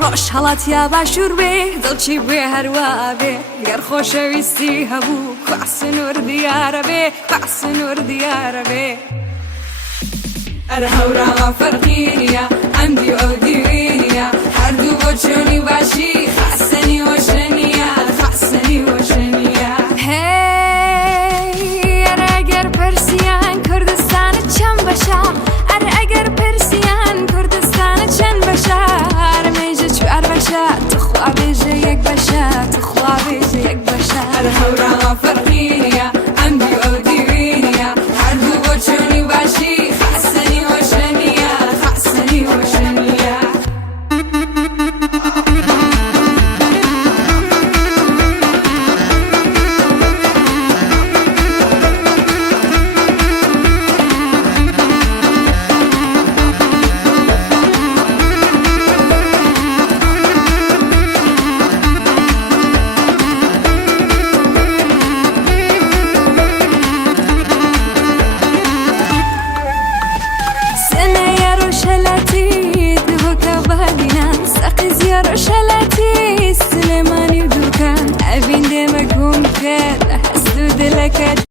ڕۆژ هەڵاتیا باشوور بێ دڵچی بێ هەروە بێ گەر خۆشەویستی هەبوو کواسنوور دیارە بێ کواسنوور دیارە بێ ئەرە هەوراوە فەرقی